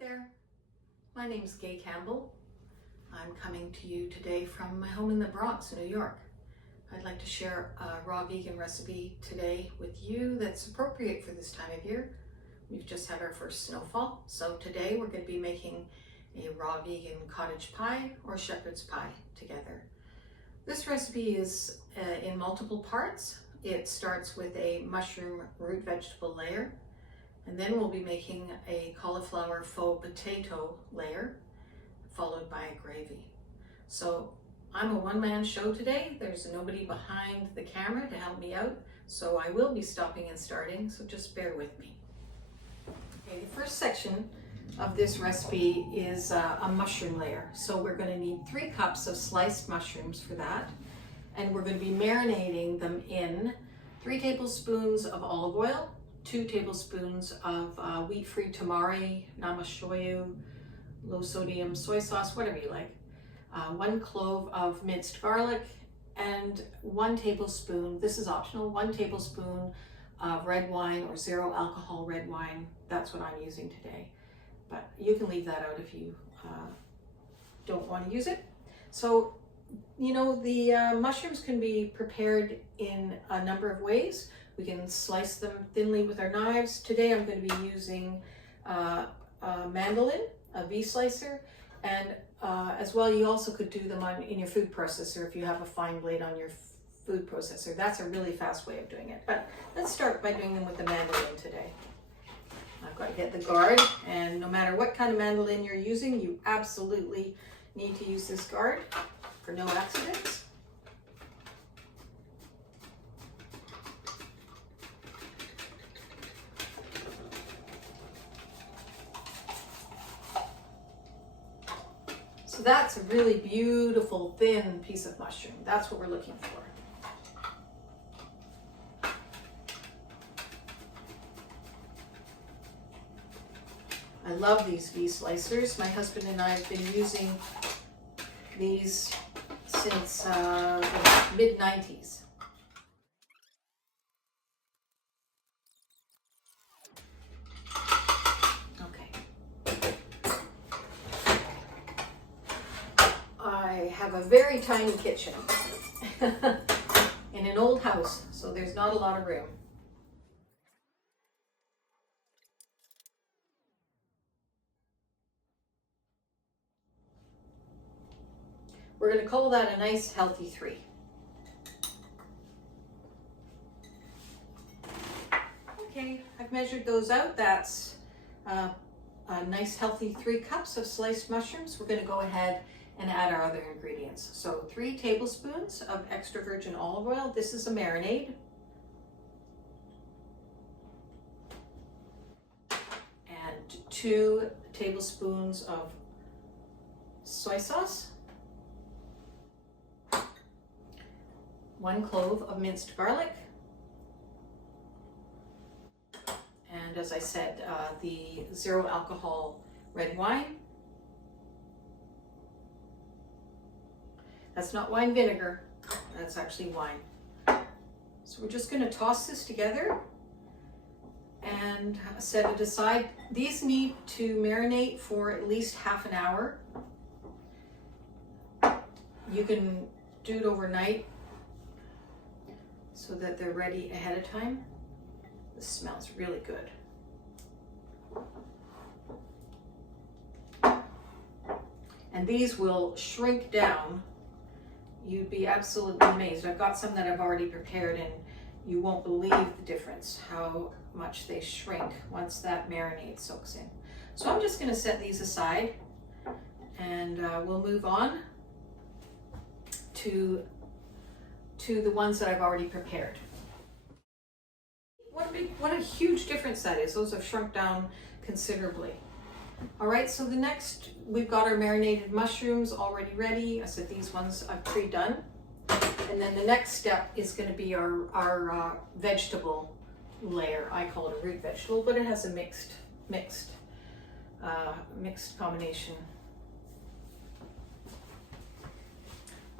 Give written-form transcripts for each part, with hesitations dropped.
there, my name's Kendall. I'm coming to you today from my home in the Bronx, New York. I'd like to share a raw vegan recipe today with you that's appropriate for this time of year. We've just had our first snowfall, so today we're going to be making a raw vegan cottage pie or shepherd's pie together. This recipe is in multiple parts. It starts with a mushroom root vegetable layer, and then we'll be making a cauliflower faux potato layer, followed by a gravy. So I'm a one-man show today. There's nobody behind the camera to help me out, so I will be stopping and starting, so just bear with me. Okay, the first section of this recipe is a mushroom layer. So we're going to need 3 cups of sliced mushrooms for that, and we're going to be marinating them in 3 tablespoons of olive oil, 2 tablespoons of wheat-free tamari, namashoyu, low sodium soy sauce, whatever you like, 1 clove of minced garlic, and 1 tablespoon, this is optional, 1 tablespoon of red wine or 0 alcohol red wine. That's what I'm using today, but you can leave that out if you don't want to use it. So, you know, the mushrooms can be prepared in a number of ways. We can slice them thinly with our knives. Today I'm going to be using a mandolin, a V-slicer, and as well you also could do them in your food processor if you have a fine blade on your food processor. That's a really fast way of doing it. But let's start by doing them with the mandolin today. I've got to get the guard, and no matter what kind of mandolin you're using, you absolutely need to use this guard for no accidents. So that's a really beautiful thin piece of mushroom. That's what we're looking for. I love these V-slicers. My husband and I have been using these since the mid-90s. I have a very tiny kitchen in an old house, so there's not a lot of room. We're going to call that a nice healthy 3. Okay, I've measured those out. That's a nice healthy 3 cups of sliced mushrooms. We're going to go ahead and add our other ingredients. So 3 tablespoons of extra virgin olive oil. This is a marinade. And 2 tablespoons of soy sauce. 1 clove of minced garlic. And as I said, the 0 alcohol red wine. That's not wine vinegar, that's actually wine. So we're just going to toss this together and set it aside. These need to marinate for at least half an hour. You can do it overnight so that they're ready ahead of time. This smells really good. And these will shrink down. You'd be absolutely amazed. I've got some that I've already prepared, and you won't believe the difference how much they shrink once that marinade soaks in. So I'm just going to set these aside, and we'll move on to the ones that I've already prepared. What a huge difference that is. Those have shrunk down considerably. All right, so the next, we've got our marinated mushrooms already ready. I said these ones I've pre-done. And then the next step is going to be our vegetable layer. I call it a root vegetable, but it has a mixed combination.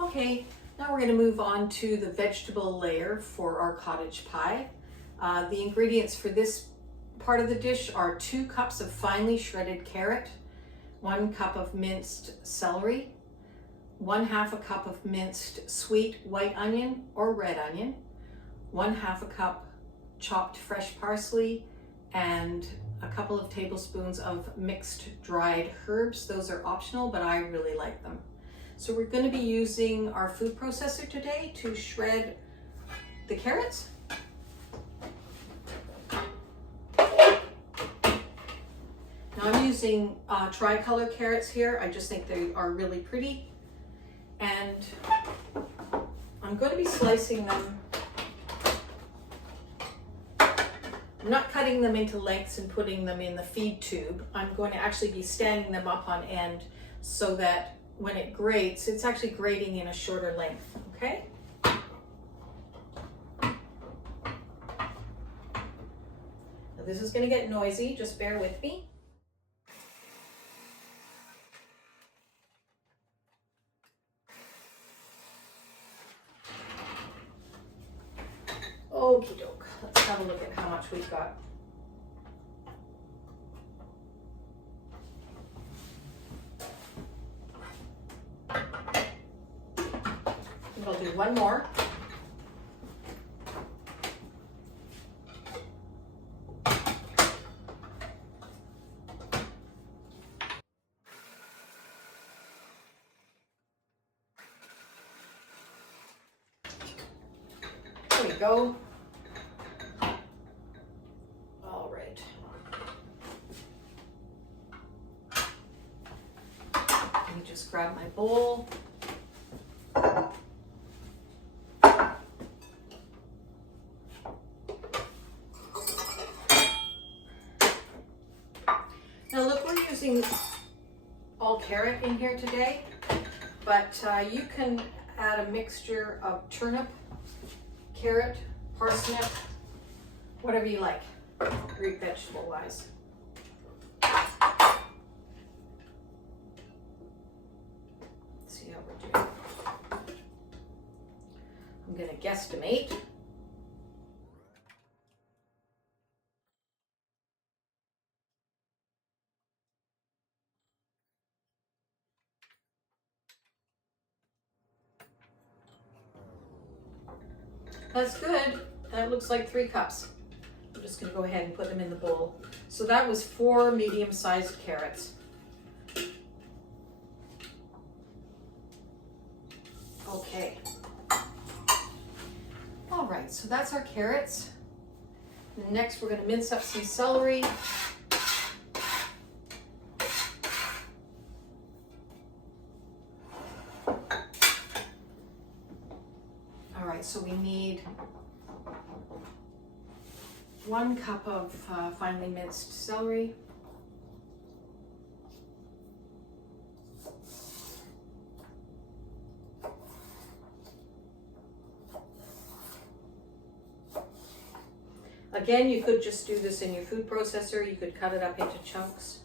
Okay, now we're going to move on to the vegetable layer for our cottage pie. The ingredients for this part of the dish are 2 cups of finely shredded carrot, 1 cup of minced celery, 1/2 a cup of minced sweet white onion or red onion, 1/2 a cup chopped fresh parsley, and a couple of tablespoons of mixed dried herbs. Those are optional, but I really like them. So we're going to be using our food processor today to shred the carrots. Now I'm using tricolor carrots here. I just think they are really pretty. And I'm going to be slicing them. I'm not cutting them into lengths and putting them in the feed tube. I'm going to actually be standing them up on end so that when it grates, it's actually grating in a shorter length, okay? Now this is going to get noisy, just bear with me. Okie doke, let's have a look at how much we've got. I think I'll do one more. There we go. All right. Let me just grab my bowl. Now look, we're using all carrot in here today, but you can add a mixture of turnip, carrot, parsnip, whatever you like, Greek vegetable wise. Let's see how we're doing. I'm going to guesstimate. That's good. That looks like 3 cups. I'm just going to go ahead and put them in the bowl. So that was 4 medium-sized carrots. Okay. All right, so that's our carrots. And next we're going to mince up some celery. So we need 1 cup of finely minced celery, again, you could just do this in your food processor. You could cut it up into chunks.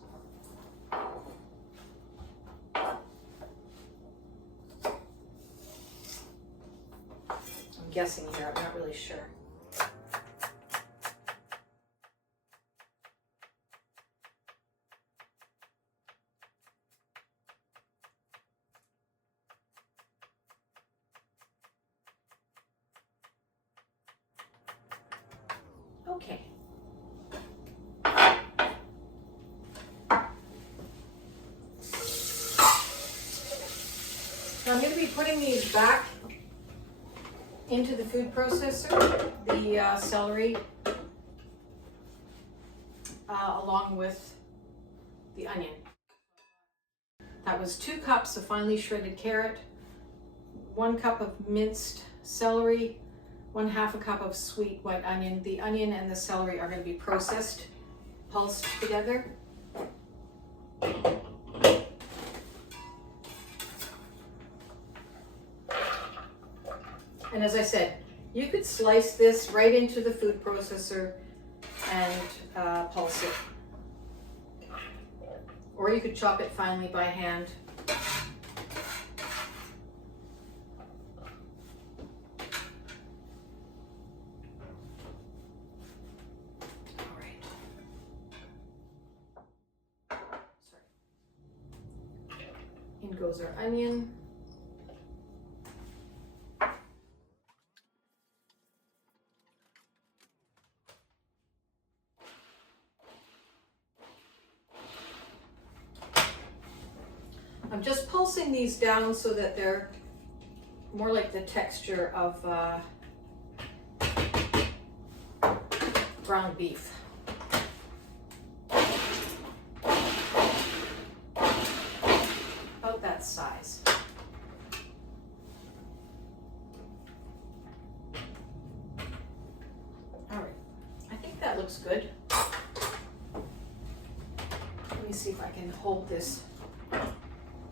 Guessing here, I'm not really sure. Okay. Now I'm going to be putting these back into the food processor, the celery, along with the onion. That was 2 cups of finely shredded carrot, 1 cup of minced celery, 1/2 a cup of sweet white onion. The onion and the celery are going to be processed, pulsed together. And as I said, you could slice this right into the food processor and pulse it. Or you could chop it finely by hand. All right. In goes our onion. I'm just pulsing these down so that they're more like the texture of ground beef. About that size. All right, I think that looks good. Let me see if I can hold this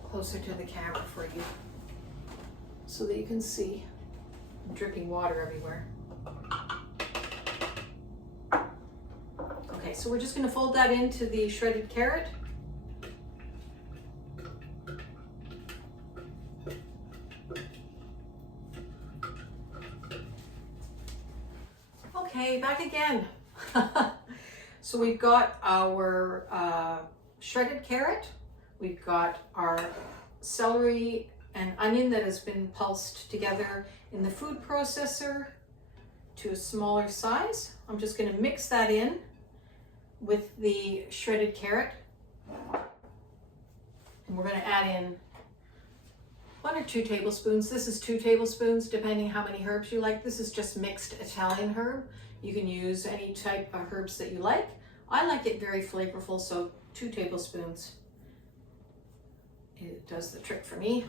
closer to the camera for you so that you can see. I'm dripping water everywhere. Okay, so we're just going to fold that into the shredded carrot. Okay, back again. So we've got our shredded carrot. We've got our celery and onion that has been pulsed together in the food processor to a smaller size. I'm just going to mix that in with the shredded carrot. And we're going to add in 1 or 2 tablespoons. This is 2 tablespoons, depending how many herbs you like. This is just mixed Italian herb. You can use any type of herbs that you like. I like it very flavorful, so 2 tablespoons. It does the trick for me.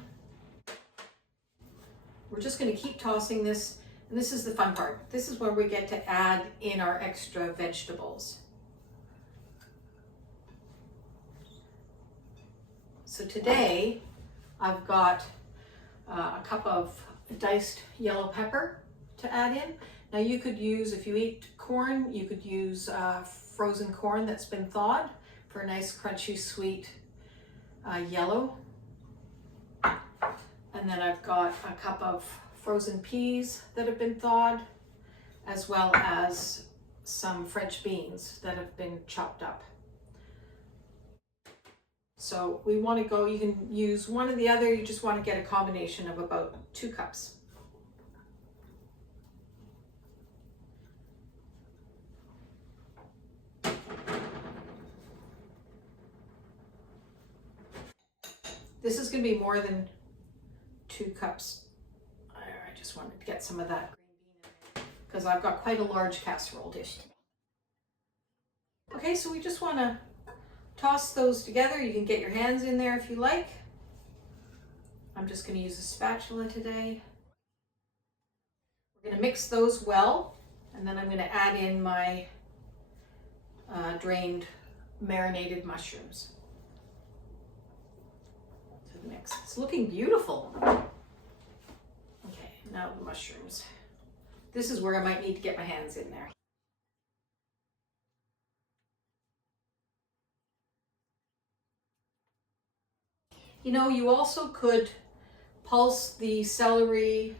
We're just going to keep tossing this, and this is the fun part. This is where we get to add in our extra vegetables. So today I've got a cup of diced yellow pepper to add in. Now you could use, if you eat corn, you could use frozen corn that's been thawed for a nice crunchy sweet yellow. And then I've got a cup of frozen peas that have been thawed, as well as some French beans that have been chopped up. So we want to go, you can use one or the other, you just want to get a combination of about 2 cups. This is going to be more than 2 cups. I just wanted to get some of that green bean in there because I've got quite a large casserole dish. Okay, so we just want to toss those together. You can get your hands in there if you like. I'm just going to use a spatula today. We're going to mix those well, and then I'm going to add in my drained marinated mushrooms to the mix. It's looking beautiful. Okay, now the mushrooms. This is where I might need to get my hands in there. You know, you also could pulse the celery,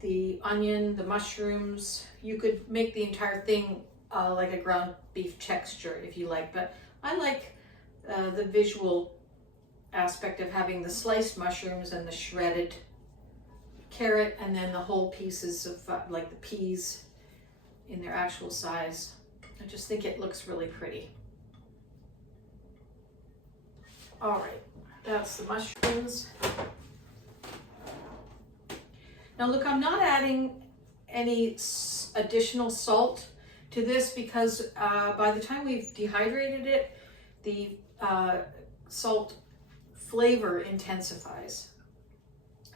the onion, the mushrooms. You could make the entire thing like a ground beef texture if you like, but I like the visual aspect of having the sliced mushrooms and the shredded carrot, and then the whole pieces of like the peas in their actual size. I just think it looks really pretty. All right, that's the mushrooms. Now look, I'm not adding any additional salt to this because by the time we've dehydrated it, the salt flavor intensifies.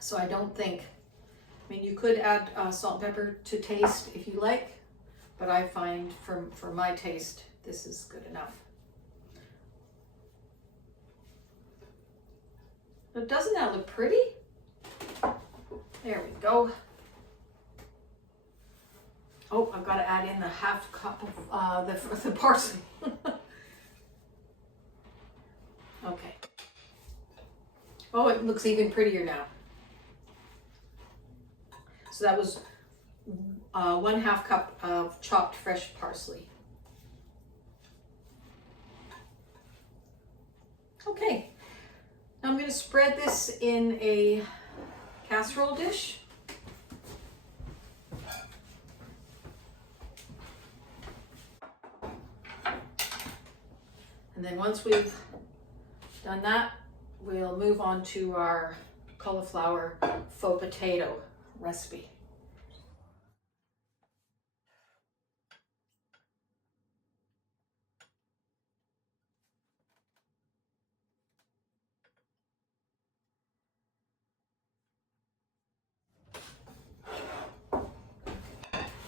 So I don't think, I mean, you could add salt and pepper to taste if you like, but I find for my taste, this is good enough. But doesn't that look pretty? There we go. Oh, I've got to add in the half cup of the parsley. Okay. Oh, it looks even prettier now. So that was 1/2 cup of chopped fresh parsley. Okay. Now I'm going to spread this in a casserole dish. And then once we've done that, we'll move on to our cauliflower faux potato recipe.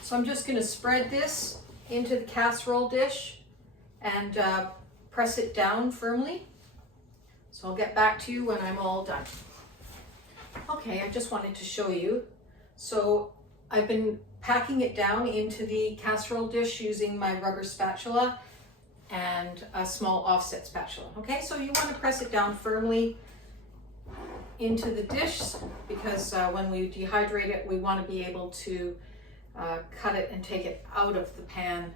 So I'm just going to spread this into the casserole dish and press it down firmly. So I'll get back to you when I'm all done. Okay, I just wanted to show you. So I've been packing it down into the casserole dish using my rubber spatula and a small offset spatula. Okay, so you want to press it down firmly into the dish because when we dehydrate it, we want to be able to cut it and take it out of the pan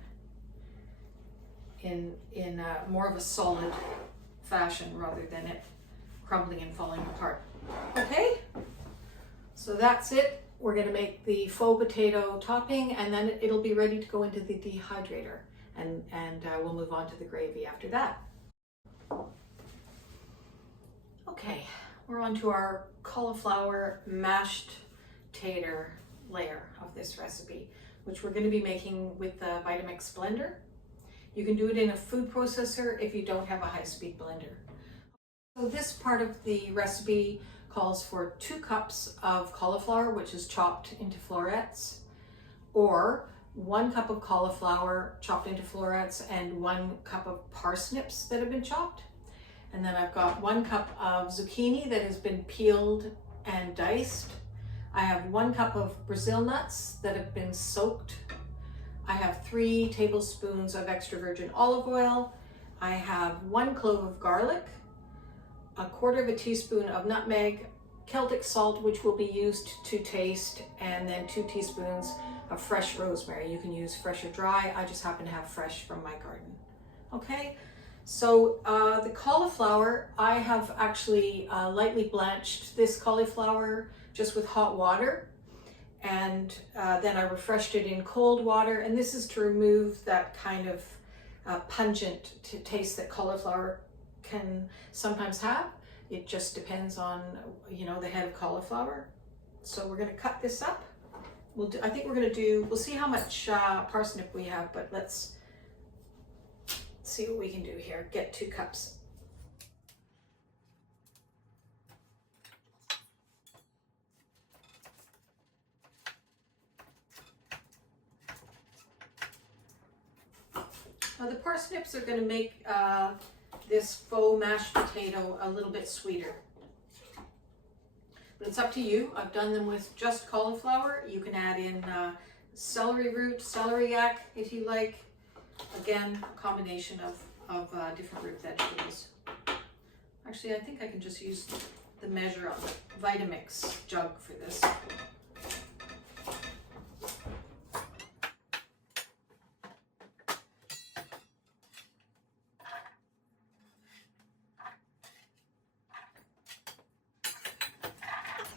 in more of a solid fashion rather than it crumbling and falling apart. Okay, so that's it. We're going to make the faux potato topping and then it'll be ready to go into the dehydrator, and we'll move on to the gravy after that. Okay, we're on to our cauliflower mashed tater layer of this recipe, which we're going to be making with the Vitamix blender. You can do it in a food processor if you don't have a high-speed blender. So this part of the recipe calls for 2 cups of cauliflower, which is chopped into florets, or 1 cup of cauliflower chopped into florets and 1 cup of parsnips that have been chopped. And then I've got 1 cup of zucchini that has been peeled and diced. I have 1 cup of Brazil nuts that have been soaked. I have 3 tablespoons of extra virgin olive oil. I have 1 clove of garlic, 1/4 teaspoon of nutmeg, Celtic salt, which will be used to taste, and then 2 teaspoons of fresh rosemary. You can use fresh or dry. I just happen to have fresh from my garden. Okay, so the cauliflower, I have actually lightly blanched this cauliflower just with hot water, and then I refreshed it in cold water, and this is to remove that kind of pungent taste that cauliflower can sometimes have. It just depends on, you know, the head of cauliflower. So we're going to cut this up. I think we're going to do, we'll see how much parsnip we have, but let's see what we can do here. Get 2 cups. Now the parsnips are going to make this faux mashed potato a little bit sweeter. But it's up to you. I've done them with just cauliflower. You can add in celery root, celeriac if you like. Again, a combination of different root vegetables. Actually, I think I can just use the measure of the Vitamix jug for this.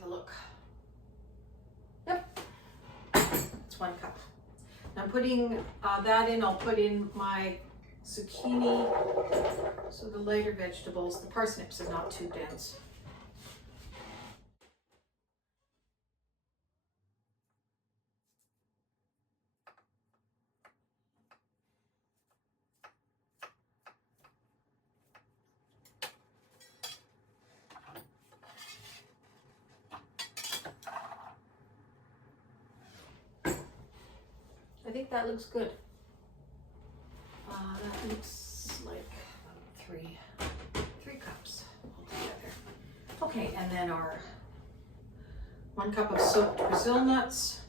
Look. Yep, it's 1 cup. Now I'm putting that in. I'll put in my zucchini, so the lighter vegetables. The parsnips are not too dense. I think that looks good. That looks like 3 cups altogether. Okay, and then our 1 cup of soaked Brazil nuts,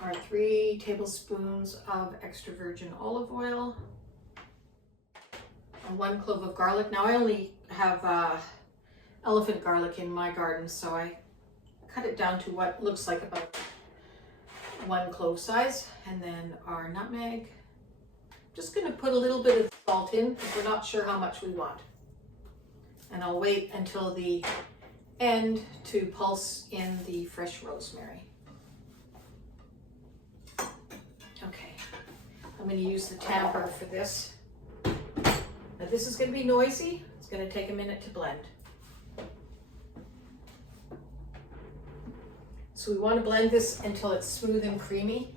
our 3 tablespoons of extra virgin olive oil, and 1 clove of garlic. Now I only have elephant garlic in my garden, so I cut it down to what looks like about 1 clove size, and then our nutmeg. Just going to put a little bit of salt in because we're not sure how much we want. And I'll wait until the end to pulse in the fresh rosemary. Okay, I'm going to use the tamper for this. Now this is going to be noisy. It's going to take a minute to blend. So we want to blend this until it's smooth and creamy.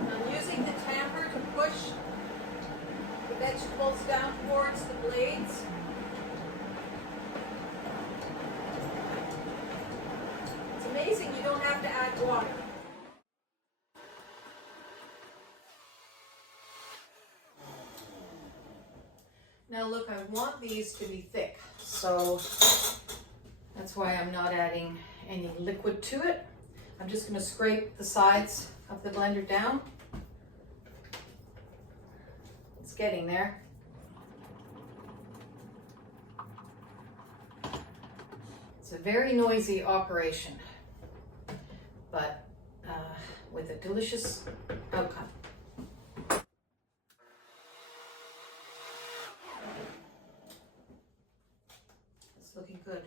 I'm using the tamper to push the vegetables down towards the blades. It's amazing you don't have to add water. Now look, I want these to be thick, so that's why I'm not adding any liquid to it. I'm just going to scrape the sides of the blender down. It's getting there. It's a very noisy operation, but with a delicious outcome. It's looking good.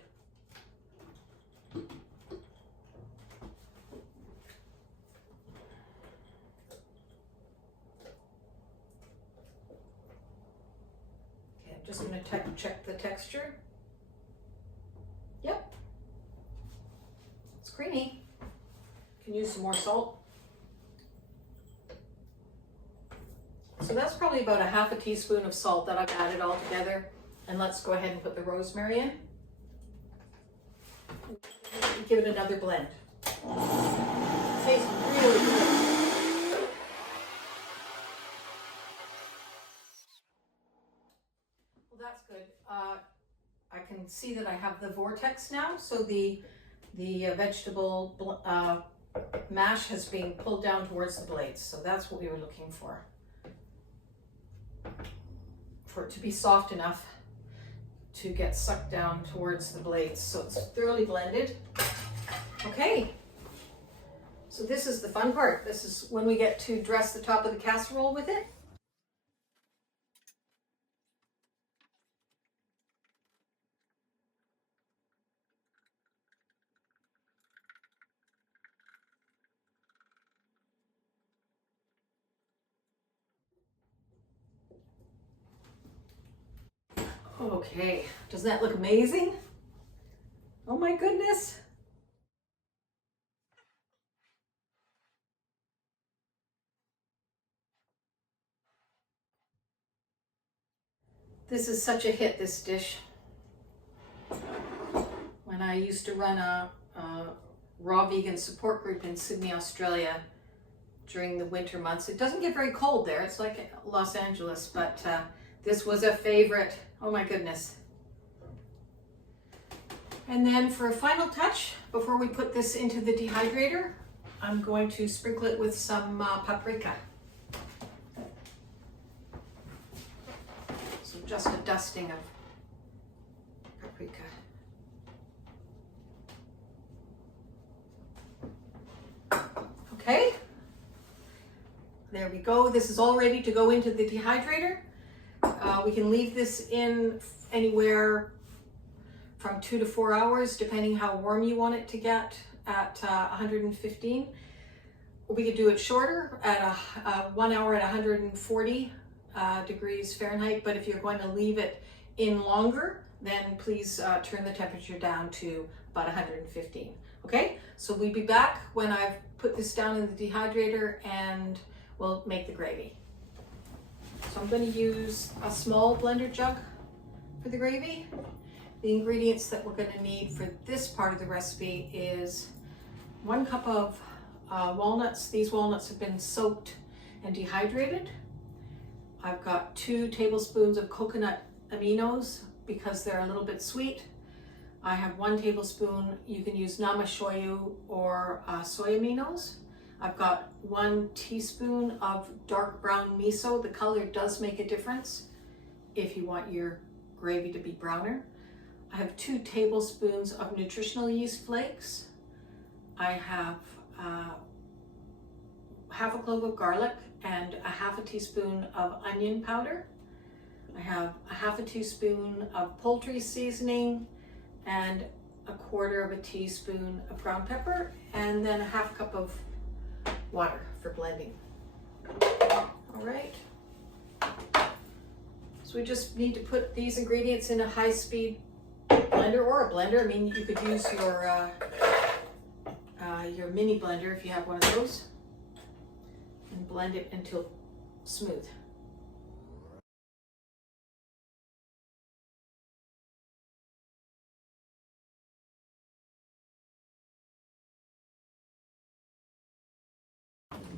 Okay, I'm just going to check the texture. Yep, it's creamy. Can use some more salt. So that's probably about a half a teaspoon of salt that I've added all together. And let's go ahead and put the rosemary in. Give it another blend. It tastes really good. Well, that's good. I can see that I have the vortex now, so the vegetable mash has been pulled down towards the blades. So that's what we were looking for it to be soft enough to get sucked down towards the blades. So it's thoroughly blended. Okay, so this is the fun part. This is when we get to dress the top of the casserole with it. Okay, doesn't that look amazing? Oh my goodness. This is such a hit, this dish. When I used to run a raw vegan support group in Sydney, Australia during the winter months, it doesn't get very cold there. It's like Los Angeles, but this was a favorite. Oh my goodness. And then for a final touch, before we put this into the dehydrator, I'm going to sprinkle it with some paprika. So just a dusting of paprika. Okay, there we go. This is all ready to go into the dehydrator. We can leave this in anywhere from 2 to 4 hours, depending how warm you want it to get at 115. We could do it shorter at 1 hour at 140 degrees Fahrenheit, but if you're going to leave it in longer, then please turn the temperature down to about 115. Okay, so we'll be back when I've put this down in the dehydrator and we'll make the gravy. So I'm going to use a small blender jug for the gravy. The ingredients that we're going to need for this part of the recipe is 1 cup of walnuts. These walnuts have been soaked and dehydrated. I've got 2 tablespoons of coconut aminos because they're a little bit sweet. I have 1 tablespoon, you can use namashoyu or soy aminos. I've got 1 teaspoon of dark brown miso. The color does make a difference if you want your gravy to be browner. I have 2 tablespoons of nutritional yeast flakes. I have half a clove of garlic and a half a teaspoon of onion powder. I have a half a teaspoon of poultry seasoning and a quarter of a teaspoon of ground pepper, and then a half cup of water for blending. All right. So we just need to put these ingredients in a high-speed blender or a blender. I mean, you could use your mini blender if you have one of those, and blend it until smooth.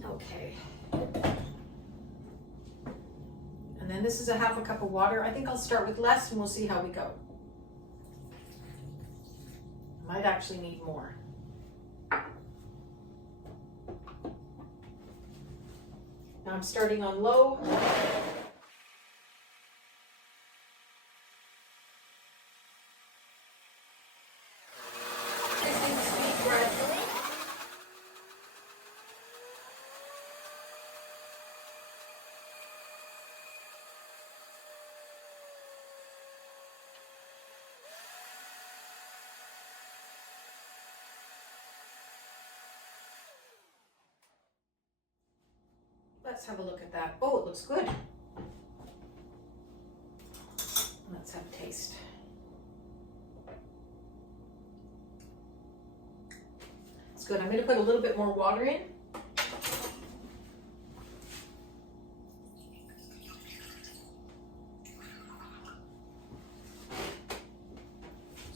Okay. And then this is a half a cup of water. I think I'll start with less and we'll see how we go. Might actually need more. Now I'm starting on low. Let's have a look at that. Oh, it looks good. Let's have a taste. It's good. I'm going to put a little bit more water in.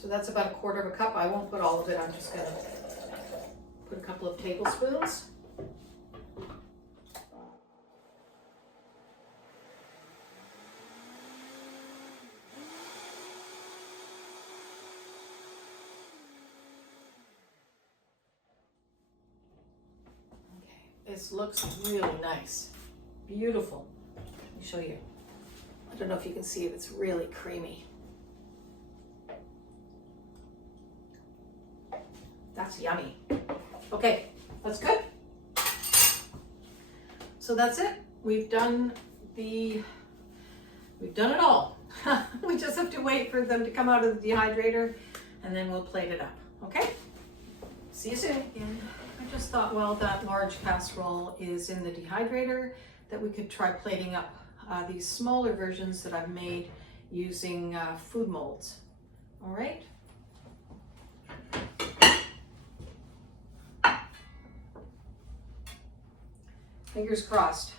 So that's about a quarter of a cup. I won't put all of it. I'm just going to put a couple of tablespoons. This looks really nice. Beautiful. Let me show you. I don't know if you can see it. It's really creamy. That's yummy. Okay, that's good. So that's it. We've done it all. We just have to wait for them to come out of the dehydrator and then we'll plate it up. Okay? See you soon. I just thought, well, that large casserole is in the dehydrator, that we could try plating up these smaller versions that I've made using food molds. All right. Fingers crossed.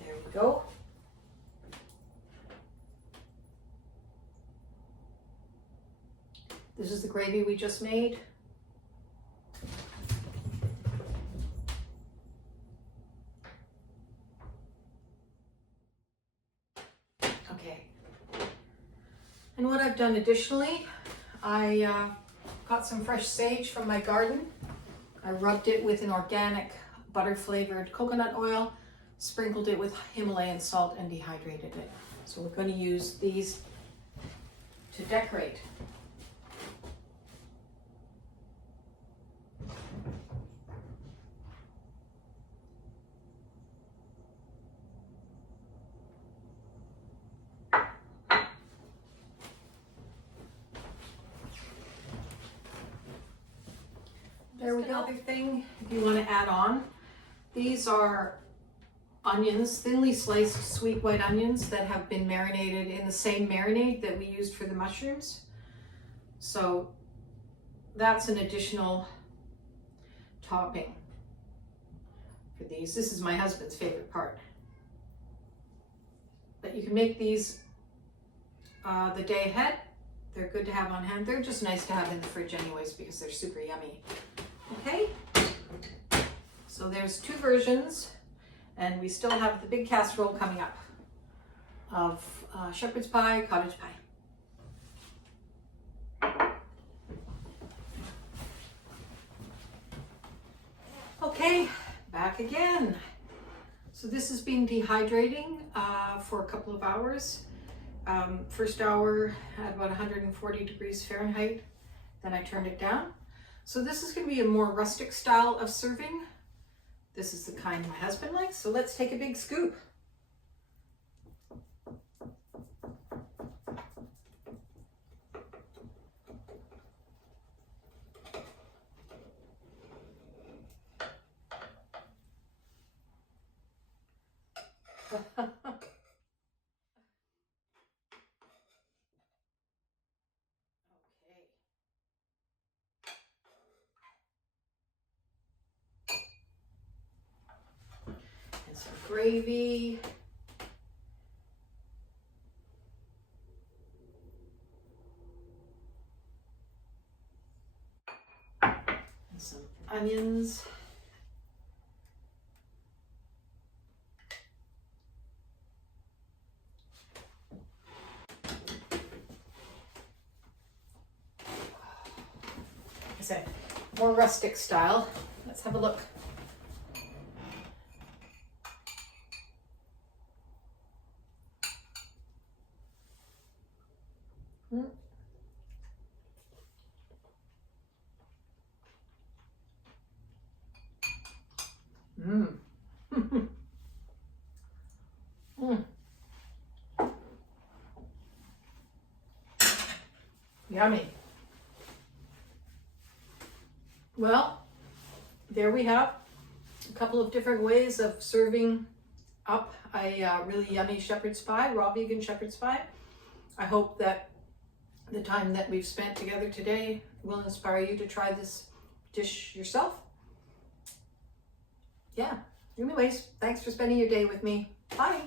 There we go. This is the gravy we just made. Okay. And what I've done additionally, I got some fresh sage from my garden. I rubbed it with an organic butter flavored coconut oil, sprinkled it with Himalayan salt and dehydrated it. So we're going to use these to decorate. There we go. Another thing, if you want to add on, these are onions, thinly sliced sweet white onions that have been marinated in the same marinade that we used for the mushrooms. So that's an additional topping for these. This is my husband's favorite part. But you can make these the day ahead. They're good to have on hand. They're just nice to have in the fridge anyways because they're super yummy. Okay, So there's two versions, and we still have the big casserole coming up of shepherd's pie, cottage pie. Okay, back again. So this has been dehydrating for a couple of hours. First hour at about 140 degrees Fahrenheit, then I turned it down. So this is going to be a more rustic style of serving. This is the kind my husband likes, so let's take a big scoop. Some gravy. And some onions. Like I said, more rustic style. Let's have a look. Mmm. Mm. Yummy. Well, there we have a couple of different ways of serving up a really yummy shepherd's pie, raw vegan shepherd's pie. I hope that the time that we've spent together today will inspire you to try this dish yourself. Yeah. Anyways, thanks for spending your day with me. Bye.